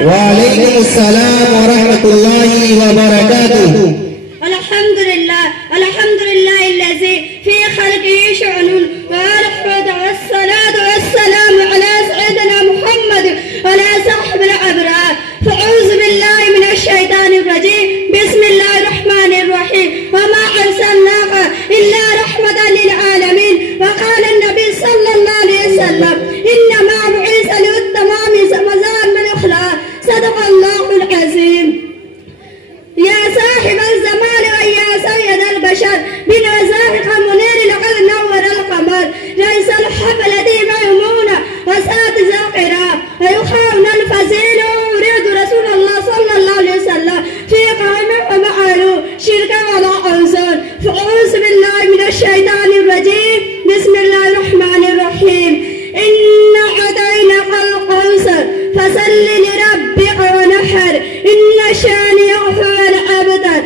وعليكم السلام ورحمة الله وبركاته. الحمد لله الذي في خلقه شؤون والصلاة والسلام على سيدنا محمد وعلى صحبه الأبرار. فأعوذ بالله من الشيطان الرجيم. بسم الله الرحمن الرحيم. وما أرسلناك إلا رحمة للعالمين. وقال النبي صلى الله عليه وسلم إنما بعث للتمام مزار من الأخلاق. صدق الله العظيم. يا صاحب الزمان ويا سيد البشر بنزاهك منير لقد نور القمر. ليس الحفلة ميمونة وسات زاقرة ويخاون الفزيل ويريد رسول الله صلى الله عليه وسلم في قوم ومعلو شركا ولا أوزان. فأعوذ بالله من الشيطان الرجيم. بسم الله الرحمن الرحيم. إنا أعطيناك الكوثر فصل لربك ونحر إن شانئك هو الأبتر.